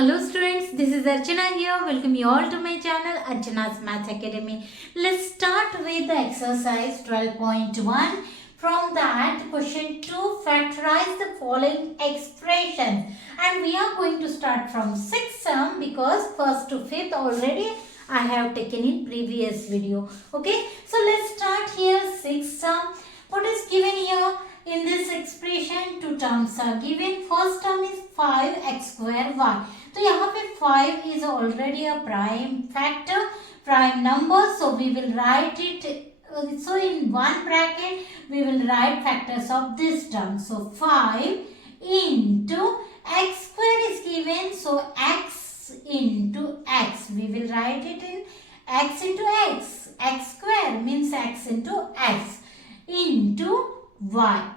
Hello students, this is Archana here. Welcome you all to my channel Archana's Maths Academy. Let's start with the exercise 12.1. From that question 2, factorize the following expressions. And we are going to start from 6th term because 1st to 5th already I have taken in previous video. Okay, so let's start here 6th term. What is given here? In this expression two terms are given. First term is 5x square y. तो यहाँ पे 5 is already a prime factor, prime number. So we will write it. So in one bracket we will write factors of this term. So 5 into x square is given. So x into x. We will write it in x into x. X square means x into x into y.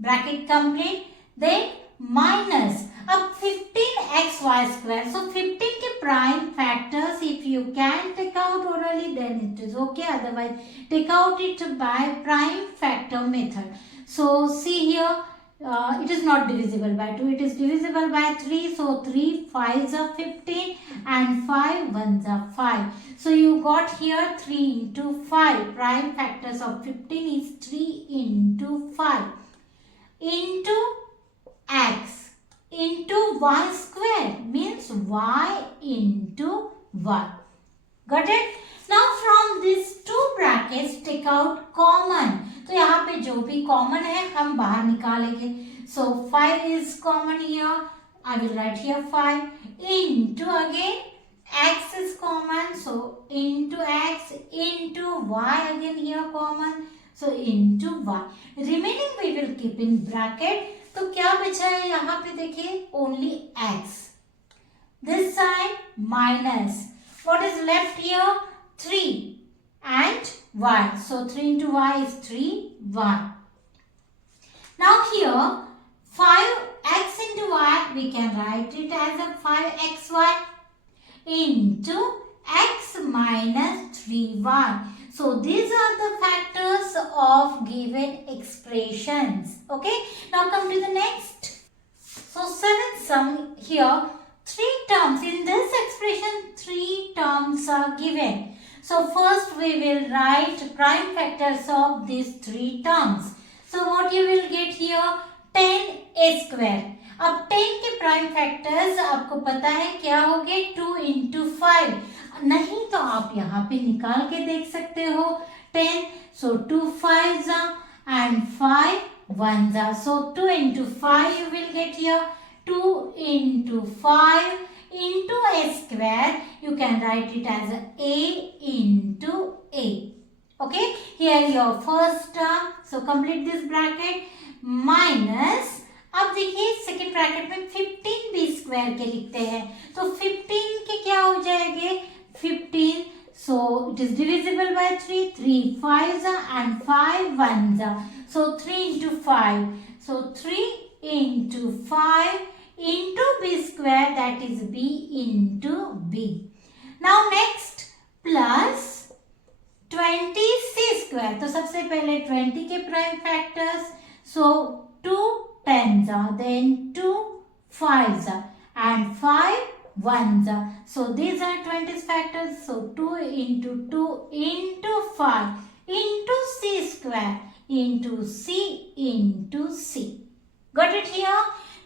Bracket complete. Then minus अब 15xy square. So 15 के prime factors if you can take out orally then it is okay. Otherwise take out it by prime factor method. So see here it is not divisible by 2. It is divisible by 3. So 3 5s are 15 and 5 1s are 5. So you got here 3 into 5. Prime factors of 15 is 3 into 5 into x into y square means y into y. Got it? Now from these two brackets take out common. तो यहाँ पे जो भी common है हम बाहर निकालेंगे. So 5 is common here. I will write here 5 into again x is common. So into x into y again here common. So into y. Remaining we will keep in bracket. तो क्या बचा है यहाँ पे देखिए only x. This side minus. What is left here? 3 and y. So 3 into y is 3y. Now here 5x into y we can write it as a 5xy into x minus 3y. So these are the factors of given expressions. Okay. Now come to the next. So 7th sum here. 3 terms. In this expression 3 terms are given. So first we will write prime factors of these 3 terms. So what you will get here? 10a square. अब 10 के prime factors आपको पता है क्या हो गए? 2 into 5. नहीं तो आप यहाँ पे निकाल के देख सकते हो 10. So 2 5s and 5 1s. So 2 into 5 you will get here 2 into 5 into a square. You can write it as a into a. Okay. Here your first term. So complete this bracket minus. अब देखिए second bracket में 15 भी square के लिखते हैं तो 15 के क्या हो जाएंगे 15. So it is divisible by 3. 3 5s and 5 1s. So 3 into 5. So 3 into 5 into b square, that is b into b. Now next plus 20c square. तो सबसे पहले 20 के prime factors. So 2 10s then 2 5s and 5 1s. So these are 20 factors. So 2 into 2 into 5 into c square into c into c. Got it here?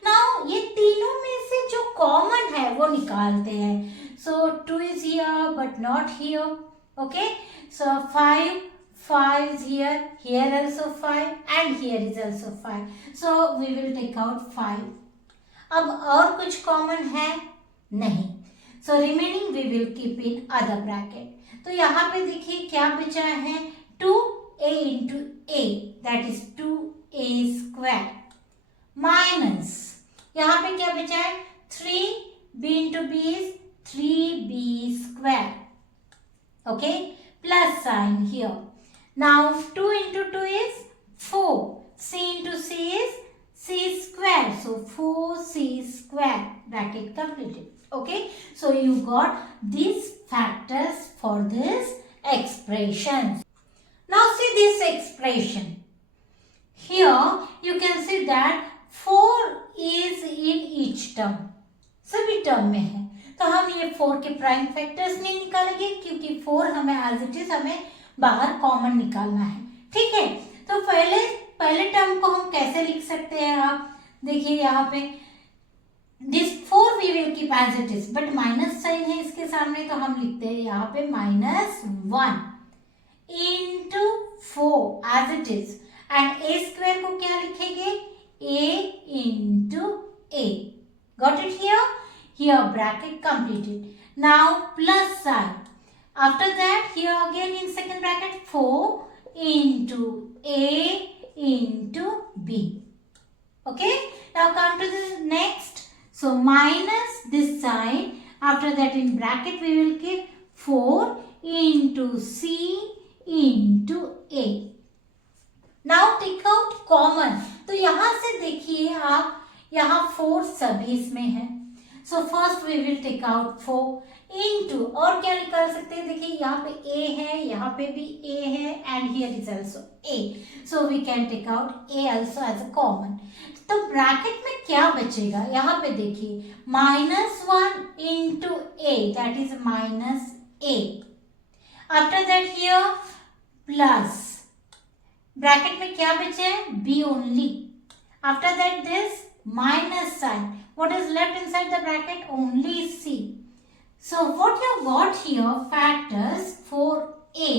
Now ये तीनों में से जो common है वो निकालते हैं. So 2 is here but not here. Okay. So 5 is here, here also 5 and here is also 5. So we will take out 5. अब और कुछ common है? नहीं. So remaining we will keep in other bracket. तो यहाँ पे देखिए क्या बचा है 2a into a, that is 2a square minus यहाँ पे क्या बचा है 3b into b is 3b square. Okay, plus sign here. Now 2 into 2 is 4. C into c is c square. So 4c square. Bracket completed. Okay. So you got these factors for this expression. Now see this expression. Here you can see that 4 is in each term. सभी term में है। तो हम ये 4 के prime factors नहीं निकालेंगे क्योंकि 4 हमें एज इट इज हमें बाहर कॉमन निकालना है। ठीक है, तो पहले टर्म को हम कैसे लिख सकते हैं, आप देखिए यहाँ पे this 4 we will keep as it is, but minus sign है इसके सामने, तो हम लिखते हैं यहाँ पे -1 into 4 as it is, and a square को क्या लिखेंगे, a into a. Got it here? Here bracket completed. Now plus sign. After that here again in second bracket 4 into a into b. Okay? Now come to the next. So minus this sign. After that in bracket we will keep 4 into c into a. Now take out common. तो यहाँ से देखिए आप, यहाँ 4 सभी इसमें है, so first we will take out 4 into, और क्या निकाल सकते हैं, देखिए यहाँ पे a है, यहाँ पे भी a है, and here is also a, so we can take out a also as a common. तो ब्रैकेट में क्या बचेगा, यहाँ पे देखिए -1 into a, that is -a. After that here plus, bracket में क्या बचे है, b only. After that this minus sign. What is left inside the bracket? Only c. So what you got here, factors for a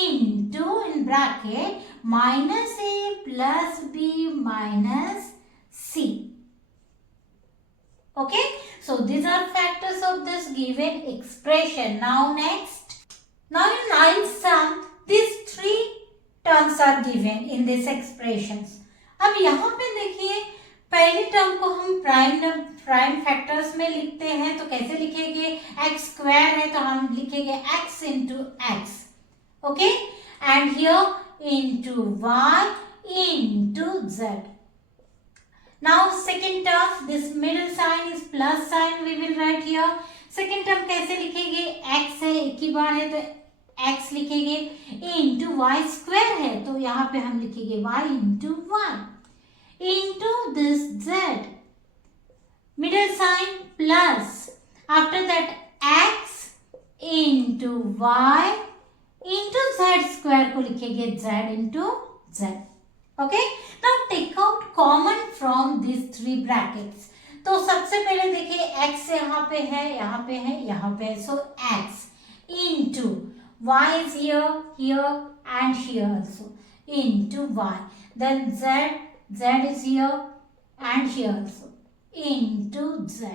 into in bracket -a plus b minus c. Okay, so these are factors of this given expression. Now next, now in ninth sum, these 3 terms are given in this expressions. अब यहाँ पे देखिए पहली term को हम prime factors में लिखते हैं, तो कैसे लिखेंगे, एक्स स्क्वायर है तो हम लिखेंगे x into x. Okay, and here into y into z. Now second term, this middle sign is plus sign, we will write here. second term कैसे लिखेंगे, x है, एक ही बार है तो x लिखेंगे, into y स्क्वायर है तो यहाँ पे हम लिखेंगे y into y into this z, middle sign plus, after that x into y into z square को लिखेंगे z into z. Okay, now take out common from these 3 brackets. तो सबसे पहले देखिए x यहाँ पे है, यहाँ पे है, यहाँ पे है, so x into y is here, here and here also, into y, then z is here and here also, into z.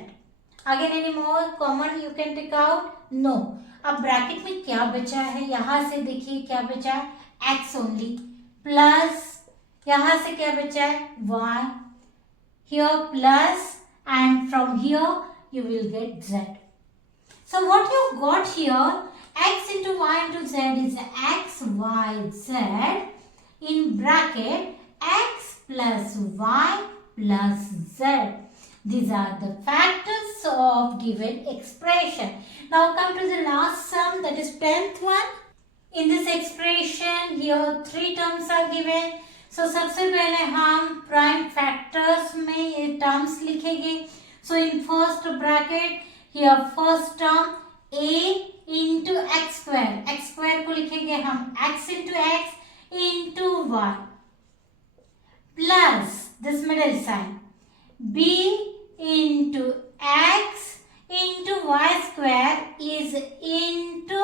Again any more common you can take out? No. अब ब्रैकेट में क्या बचा है, यहाँ से देखिए क्या बचा है, x only, प्लस यहाँ से क्या बचा है, y, here plus, and from here you will get z. So what you got here, x into y into z is x, y, z in bracket x plus y plus z. These are the factors of given expression. Now come to the last sum, that is 10th one. In this expression here 3 terms are given. So सबसे पहले हम prime factors में ये terms लिखेंगे. So in first bracket here first term a into x square. x square को लिखेंगे हम x into x into y plus this middle sign b into x into y square is into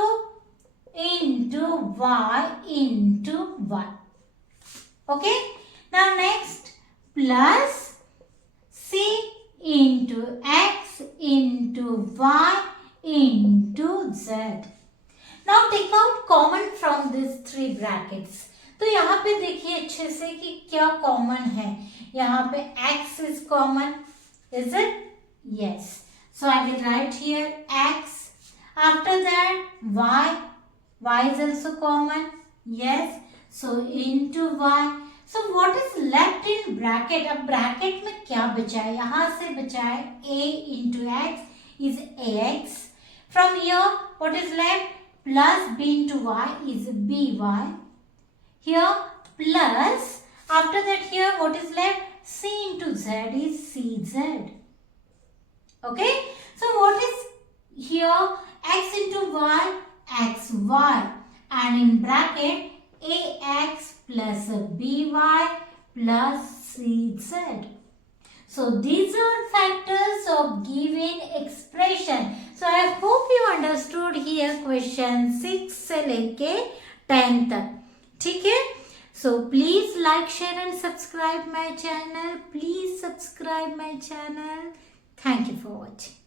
y into y. Okay, now next plus c into x into y into z. Now take out common from these 3 brackets. तो यहाँ पे देखिए अच्छे से कि क्या common है, यहाँ पे x is common, is it? Yes. So I will write here x. After that y is also common. Yes. So into y. So what is left in bracket? अब bracket में क्या बचा है, यहाँ से बचा है a into x is ax. From here what is left? Plus b into y is by. Here plus, after that here what is left? C into z is cz. Okay, so what is here? X into y, xy, and in bracket ax plus by plus cz. So these are factors of given expression. So I hope you understood here question 6 से लेके 10 तक. ठीक है? So please like, share and subscribe my channel. Please subscribe my channel. Thank you for watching.